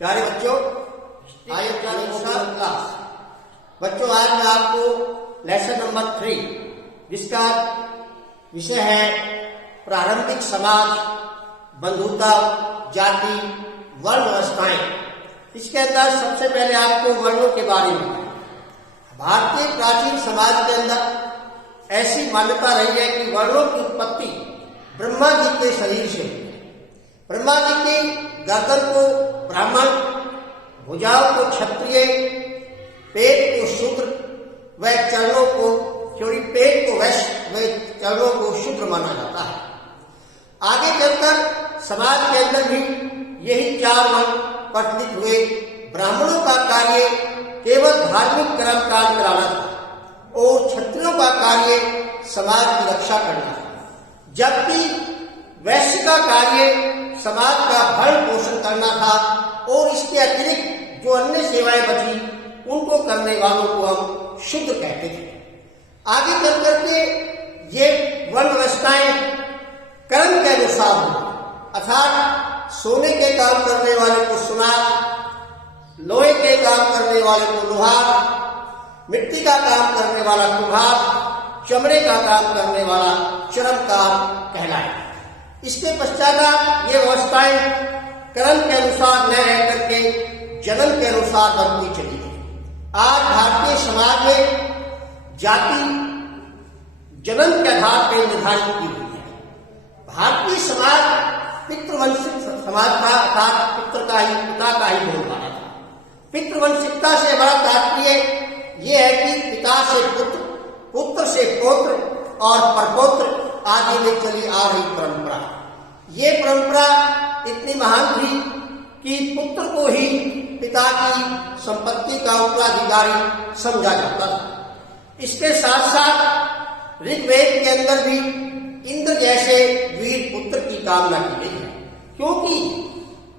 प्यारे बच्चों, आइए क्लास। बच्चों, आज मैं आपको लेसन नंबर 3 जिसका विषय है प्रारंभिक समाज, बंधुता, जाति, वर्ण व्यवस्थाएं। इसके अंदर सबसे पहले आपको वर्णों के बारे में, भारतीय प्राचीन समाज के अंदर ऐसी मान्यता रही है कि वर्णों की उत्पत्ति ब्रह्मा जी के शरीर से हुई है। ब्रह्मा जी की गर्दन को ब्राह्मण, भुजाओं को क्षत्रिय, पेट को शूद्र व चरणों को पेट को वैश्य व चरणों को शूद्र माना जाता है। आगे चलकर समाज के अंदर भी यही 4 वर्ण प्रचलित हुए। ब्राह्मणों का कार्य केवल धार्मिक कर्म काज कराना था और क्षत्रियों का कार्य समाज की रक्षा करना था, जबकि वैश्य का कार्य समाज का भरण पोषण करना था और इसके अतिरिक्त जो अन्य सेवाएं बची उनको करने वालों को हम शूद्र कहते थे। आगे चल करके ये वर्ण व्यवस्थाएं कर्म के अनुसार हुई, अर्थात सोने के काम करने वाले को सुनार, लोहे के काम करने वाले को लोहार, मिट्टी का काम करने वाला कुम्हार, चमड़े का काम करने वाला चर्मकार कहलाए। इसके पश्चात ये व्यवस्थाएं कर्म के अनुसार न रह करके जन्म के अनुसार बनती चली है। आज भारतीय समाज में जाति जन्म के आधार पर निर्धारित की हुई है। भारतीय समाज पितृवंशिक समाज का, अर्थात पिता का ही बोलबाला था। पितृवंशिकता से हमारा तात्पर्य ये है कि पिता से पुत्र, पुत्र से पौत्र और परपौत्र आदि में चली आ रही परंपरा। ये परंपरा इतनी महान थी कि पुत्र को ही पिता की संपत्ति का उत्तराधिकारी समझा जाता था। इसके साथ साथ ऋग्वेद के अंदर भी इंद्र जैसे वीर पुत्र की कामना की गई है, क्योंकि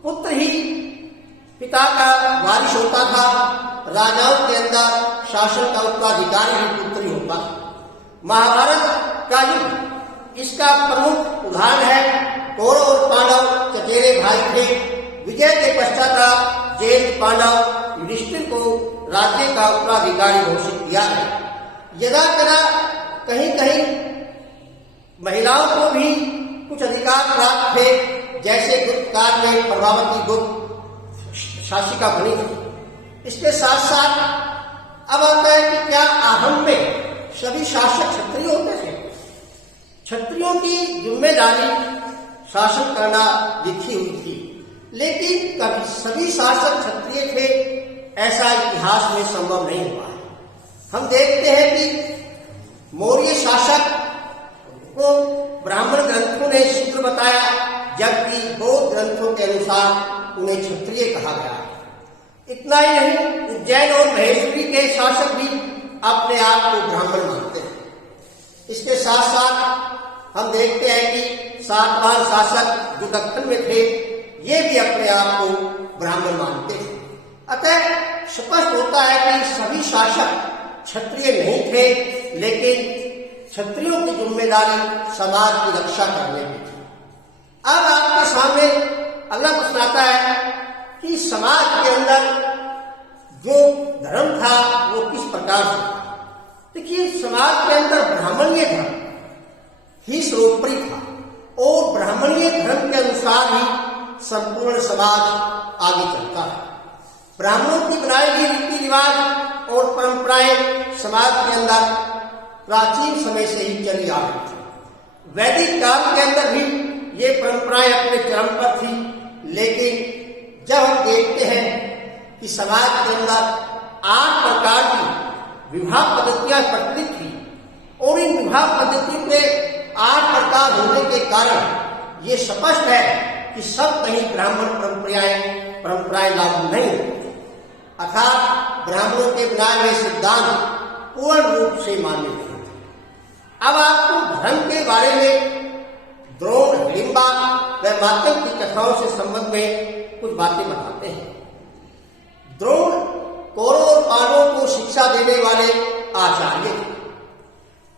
पुत्र ही पिता का वारिस होता था। राजाओं के अंदर शासन का उत्तराधिकारी ही पुत्र ही होता था। महाभारत का युद्ध इसका प्रमुख उदाहरण है। कौरव और पांडव चचेरे भाई थे। विजय के पश्चात ज्येष्ठ पांडव युधिष्ठिर को राज्य का उत्तराधिकारी घोषित किया है। यदा कदा कहीं कहीं महिलाओं को भी कुछ अधिकार प्राप्त थे, जैसे गुप्त काल में प्रभावती गुप्त शासिका बनी थी। इसके साथ साथ अब आता है कि क्या आहम में सभी शासक क्षत्रिय होते थे? क्षत्रियों की जिम्मेदारी शासन करना लिखी हुई थी, लेकिन कभी सभी शासक क्षत्रिय थे ऐसा इतिहास में संभव नहीं हुआ है। हम देखते हैं कि मौर्य शासक को ब्राह्मण ग्रंथों ने शूद्र बताया, जबकि बौद्ध ग्रंथों के अनुसार उन्हें क्षत्रिय कहा गया है। इतना ही नहीं, उज्जैन और महेश्वरी के शासक भी अपने आप को ब्राह्मण मानते हैं। इसके साथ साथ हम देखते हैं कि सातवाहन शासक जो दक्षिण में थे, ये भी अपने आप को ब्राह्मण मानते थे। अतः स्पष्ट होता है कि सभी शासक क्षत्रिय नहीं थे, लेकिन क्षत्रियों की जिम्मेदारी समाज की रक्षा करने की थी। अब आपके सामने अगला प्रश्न आता है कि समाज के अंदर जो धर्म था वो किस प्रकार से था। देखिए, समाज के अंदर ब्राह्मणीय धर्म ही सर्वोपरि था और ब्राह्मणीय धर्म के अनुसार ही संपूर्ण समाज आगे चलता है। ब्राह्मणों की बनाई गई रीति रिवाज और परंपराएं समाज के अंदर प्राचीन समय से ही चली आ रही थी। वैदिक काल के अंदर भी ये परंपराएं अपने चरम पर थी, लेकिन जब हम देखते हैं कि समाज के अंदर 8 प्रकार की विवाह पद्धतियां प्रचलित थी और इन विवाह पद्धति पे 8 प्रकार होने के कारण ये स्पष्ट है कि सब कहीं ब्राह्मण परंपराएं लागू नहीं होती, अर्थात ब्राह्मणों के बनाए हुए सिद्धांत पूर्ण रूप से मान्य नहीं होते। अब आपको धर्म के बारे में द्रोण, हिडिंबा व मातंग की कथाओं से संबंध में कुछ बातें बताते हैं। द्रोण कौरव और पांडवों को शिक्षा देने वाले आचार्य थे।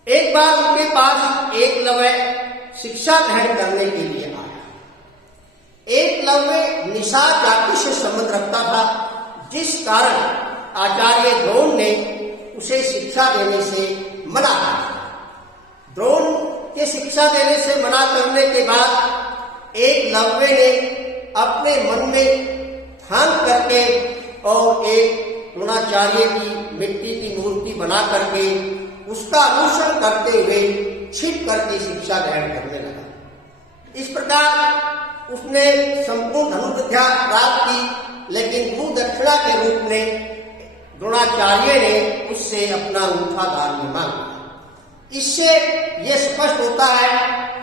एक बार उनके पास एकलव्य शिक्षा ग्रहण करने के लिए आया। एकलव्य निषाद जाति से संबंध रखता था, जिस कारण आचार्य द्रोण ने उसे शिक्षा देने से मना किया। द्रोण के शिक्षा देने से मना करने के बाद एकलव्य ने अपने मन में ठान करके और एक द्रोणाचार्य की मिट्टी की मूर्ति बना करके उसका अनुसरण करते हुए छिप करके शिक्षा ग्रहण करने लगा। इस प्रकार उसने संपूर्ण धनुर्विद्या प्राप्त की, लेकिन गुरु दक्षिणा के रूप में द्रोणाचार्य ने उससे अपना अंगूठा दान में मांगा। इससे यह स्पष्ट होता है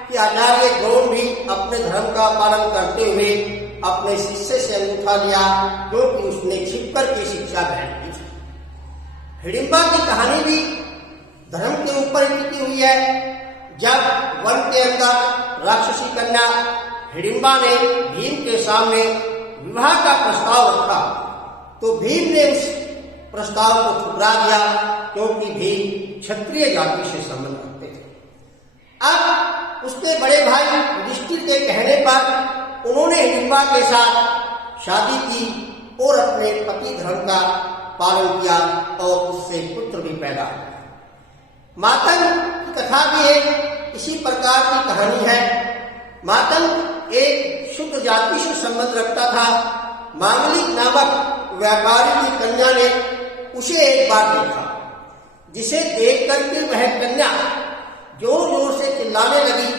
कि आचार्य द्रोण भी अपने धर्म का पालन करते हुए अपने शिष्य से अंगूठा लिया, क्योंकि उसने छिपकर की शिक्षा ग्रहण की थी। हिडिंबा की कहानी भी धर्म के ऊपर टिकी हुई है। जब वन के अंदर राक्षसी कन्या हिडिंबा ने भीम के सामने विवाह का प्रस्ताव रखा, तो भीम ने उस प्रस्ताव को ठुकरा दिया, क्योंकि भीम क्षत्रिय जाति से संबंध रखते थे। अब उसके बड़े भाई युधिष्ठिर के कहने पर उन्होंने हिडिंबा के साथ शादी की और अपने पति धर्म का पालन किया और उससे पुत्र भी पैदा हुआ। मातंग की कथा भी एक इसी प्रकार की कहानी है। मातंग एक शुद्ध जाति से संबंध रखता था। मांगलिक नामक व्यापारी की कन्या ने उसे एक बार देखा, जिसे देख करके वह कन्या जोर जोर से चिल्लाने लगी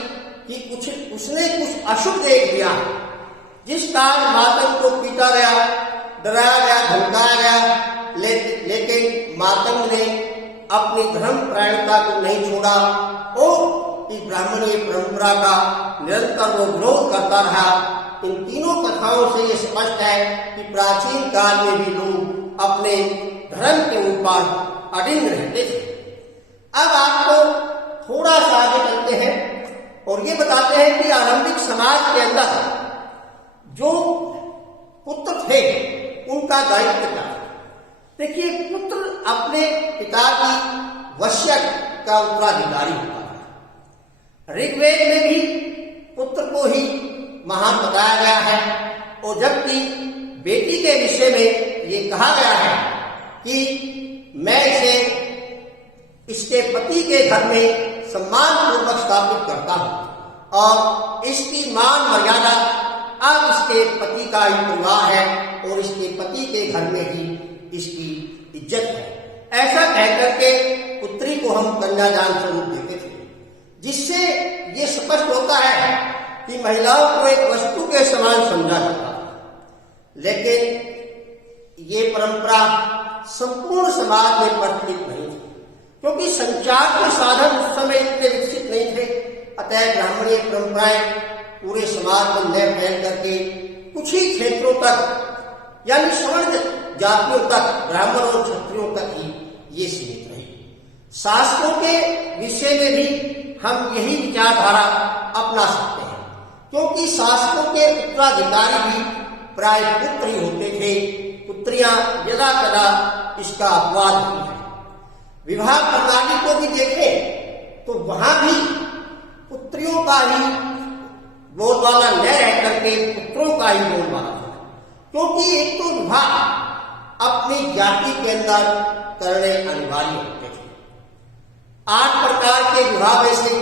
कि उसने कुछ अशुभ देख लिया, जिस कारण मातंग को पीटा गया, डराया गया, धमकाया गया। लेकिन मातंग ने अपनी धर्म प्रायणता को नहीं छोड़ा और इस ब्राह्मणीय परंपरा का निरंतर वो विरोध करता रहा। इन तीनों कथाओं से ये स्पष्ट है कि प्राचीन काल में भी लोग अपने धर्म के ऊपर अडिग रहते थे। अब आपको थोड़ा सा आगे चलते हैं और ये बताते हैं कि आरंभिक समाज के अंदर जो पुत्र थे उनका दायित्व क्या। देखिए, पुत्र अपने पिता की वश्यक का उत्तराधिकारी होता है। ऋग्वेद में भी पुत्र को ही महान बताया गया है, और जबकि बेटी के विषय में ये कहा गया है कि मैं इसे इसके पति के घर में सम्मान पूर्वक स्थापित करता हूं और इसकी मान मर्यादा अब इसके पति का ही परिवार है और इसके पति के घर में ही इसकी इज्जत है। ऐसा कहकर के पुत्री को हम कन्यादान स्वरूप देते थे, जिससे ये स्पष्ट होता है कि महिलाओं को एक वस्तु के समान समझा जाता है। लेकिन ये परंपरा संपूर्ण समाज में प्रचलित नहीं थी, क्योंकि संचार के साधन उस समय इतने विकसित नहीं थे। अतः ब्राह्मणीय परंपराएं पूरे समाज में न फैल करके कुछ ही क्षेत्रों तक, यानी सवर्ण जातियों तक, ब्राह्मण और क्षत्रियों तक ही ये सीमित रही। शास्त्रों के विषय में भी हम यही विचारधारा अपना सकते हैं, क्योंकि शास्त्रों के उत्तराधिकारी भी प्राय पुत्र ही होते थे। पुत्रियां यदा कदा इसका अपवाद नहीं है। विवाह प्रणाली को भी देखें तो वहां भी पुत्रियों का ही बोलबाला न रह करके पुत्रों का ही बोलबाला था, क्योंकि एक तो विवाह अपनी जाति के अंदर करने अनिवार्य होते थे। 8 प्रकार के विवाह में से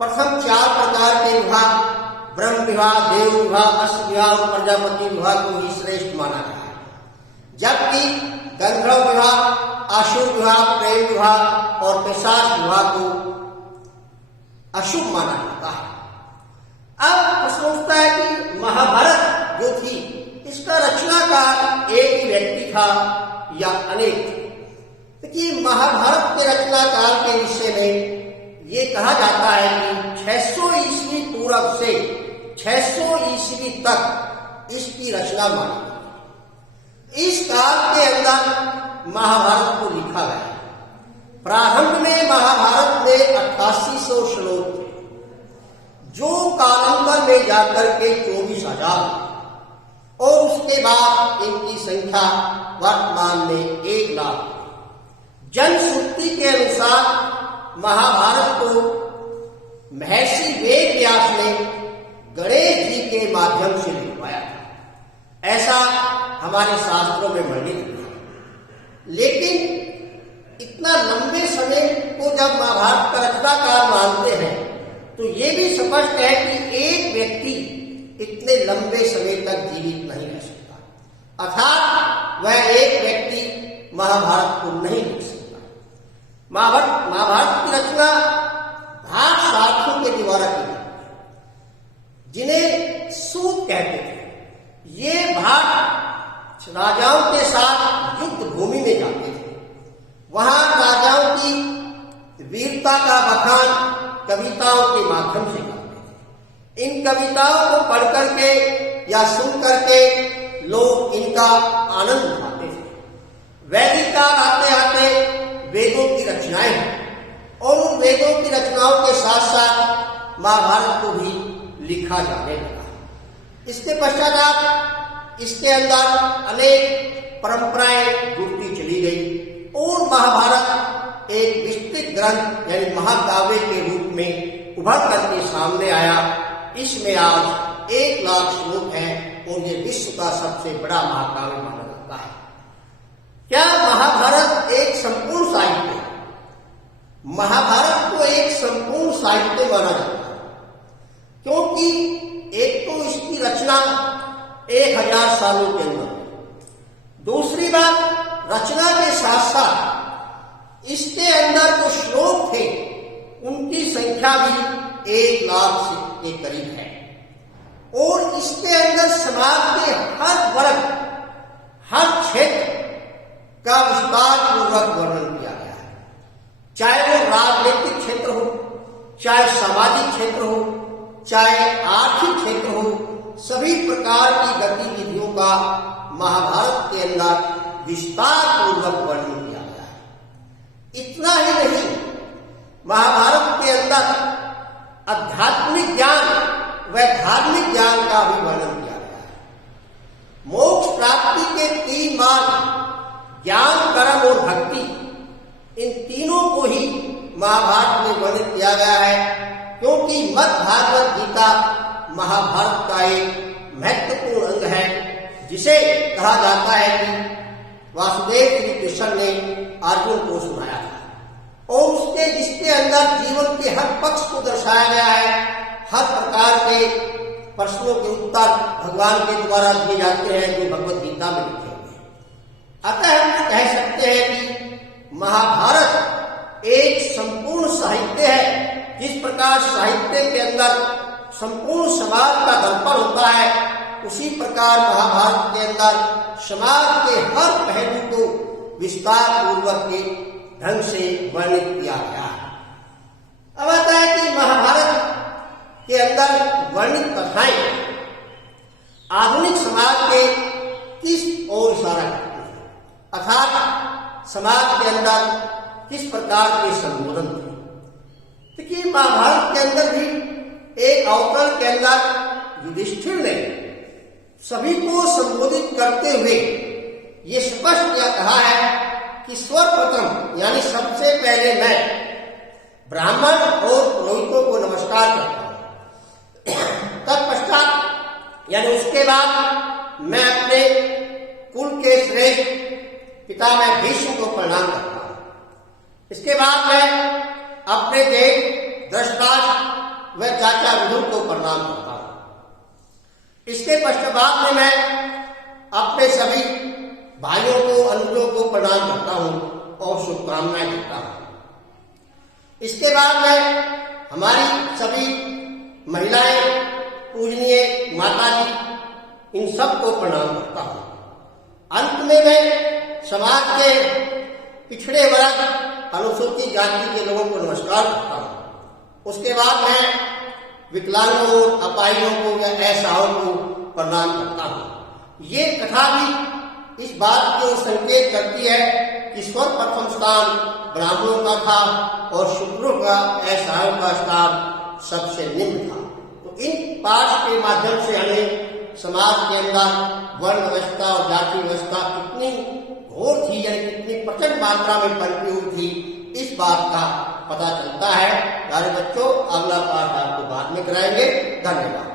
प्रथम 4 प्रकार के विवाह, ब्रह्म विवाह, देव विवाह, अश्व विवाह और प्रजापति विवाह को ही श्रेष्ठ माना गया है, जबकि गंधर्व विवाह, आसुर विवाह, प्रेम विवाह और पिशाच विवाह को अशुभ माना जाता है। अब प्रश्न उठता है कि महाभारत जो थी, इसका रचनाकार एक ही व्यक्ति था या अनेक थे। देखिए, महाभारत के रचनाकार के विषय में ये कहा जाता है कि 600 ईस्वी पूर्व से 600 ईस्वी तक इसकी रचना मानी गई। इस काल के अंदर महाभारत को लिखा गया। प्रारंभ में महाभारत में 8800 श्लोक थे, जो कालांतर में जाकर के 24,000 और उसके बाद इनकी संख्या वर्तमान में 1 लाख। जनश्रुति के अनुसार महाभारत को महर्षि वेद व्यास ने गणेश जी के माध्यम से लिखवाया था। ऐसा हमारे शास्त्रों में वर्णित हुआ है। लेकिन इतना लंबे समय को जब महाभारत का रचनाकार मानते हैं तो ये भी स्पष्ट है कि एक व्यक्ति इतने लंबे समय तक जीवित नहीं रह सकता, अर्थात वह एक व्यक्ति महाभारत को नहीं लिख सकता। महाभारत की रचना भाट सारथियों के द्वारा की गई, जिन्हें सूत कहते थे। ये भाट राजाओं के साथ युद्ध भूमि में जाते थे, वहां राजाओं की वीरता का बखान कविताओं के माध्यम से करते थे। इन कविताओं को पढ़ करके या सुन करके लोग इनका आनंद उठाते थे। वैदिक काल आते आते वेदों की रचनाएं हैं और उन वेदों की रचनाओं के साथ साथ महाभारत को भी लिखा जाने लगा। इसके पश्चात इसके अंदर अनेक परंपराएं जुड़ती चली गई और महाभारत एक विस्तृत ग्रंथ यानी महाकाव्य के रूप में उभर करके सामने आया। इसमें आज 1 लाख श्लोक हैं और ये विश्व का सबसे बड़ा महाकाव्य माना जाता है। क्या महाभारत एक संपूर्ण साहित्य है? महाभारत को एक संपूर्ण साहित्य माना जाता है, क्योंकि एक तो इसकी रचना 1000 सालों के अंदर, दूसरी बात रचना के साथ साथ इसके अंदर जो श्लोक थे उनकी संख्या भी 1 लाख के करीब है और इसके अंदर समाज के हर वर्ग, हर क्षेत्र का विस्तार पूर्वक वर्णन किया गया है। चाहे वो राजनीतिक क्षेत्र हो, चाहे सामाजिक क्षेत्र हो, चाहे आर्थिक क्षेत्र हो, सभी प्रकार की गतिविधियों का महाभारत के अंदर विस्तार पूर्वक वर्णन किया गया है। इतना ही नहीं, महाभारत के अंदर आध्यात्मिक ज्ञान व धार्मिक ज्ञान का भी वर्णन किया गया है। मोक्ष प्राप्ति के 3 मार्ग ज्ञान, कर्म और भक्ति, इन तीनों को ही महाभारत में वर्णित किया गया है, क्योंकि मद्भागवत गीता महाभारत का एक महत्वपूर्ण अंग है, जिसे कहा जाता है कि वासुदेव श्री कृष्ण ने अर्जुन को सुनाया था और जिसके अंदर जीवन के हर पक्ष को दर्शाया गया है। हर प्रकार के प्रश्नों के उत्तर भगवान के द्वारा दिए जाते हैं जो भगवत गीता में लिखे हुए हैं। अतः हम कह सकते हैं कि महाभारत एक संपूर्ण साहित्य है। जिस प्रकार साहित्य के अंदर संपूर्ण समाज का दर्पण होता है, उसी प्रकार महाभारत के अंदर समाज के हर पहलू को विस्तार पूर्वक के ढंग से वर्णित किया गया है। अब आता है कि महाभारत के अंदर वर्णित कथाएं आधुनिक समाज के किस ओर इशारा करती है, अर्थात समाज के अंदर किस प्रकार के संबोधन थे। देखिए, महाभारत के अंदर भी एक अवतरण के अंदर युधिष्ठिर ने सभी को संबोधित करते हुए ये स्पष्ट यह कहा है कि सर्वप्रथम यानी सबसे पहले मैं ब्राह्मण और पुरोहितों को नमस्कार करता हूं। तत्पश्चात यानी उसके बाद मैं अपने कुल के श्रेष्ठ पितामह भीष्म को प्रणाम करता हूं। इसके बाद मैं अपने जेठ धृतराष्ट्र व चाचा विदुर को प्रणाम करता हूं। इसके पश्चात में मैं अपने सभी भाइयों को, अनुजों को प्रणाम करता हूं और शुभकामनाएं देता हूं। इसके बाद मैं हमारी सभी महिलाएं, पूजनीय माता जी, इन सब को प्रणाम करता हूं। अंत में मैं समाज के पिछड़े वर्ग, अनुसूचित जाति के लोगों को नमस्कार करता हूं। उसके बाद मैं विकलांगों, अपाहिजों को या असहायों को प्रणाम करता हूं। ये कथा भी इस बात को संकेत करती है कि सर्वप्रथम स्थान ब्राह्मणों का था और शूद्रों का, असहायों का स्थान सबसे निम्न था। तो इन पाठ के माध्यम से हमें समाज के अंदर वर्ण व्यवस्था और जाति व्यवस्था कितनी घोर थी, यानी कितनी प्रचंड मात्रा में पनपी हुई थी, इस बात का पता चलता है। प्यारे बच्चों, अगला पाठ आपको बाद में कराएंगे। धन्यवाद।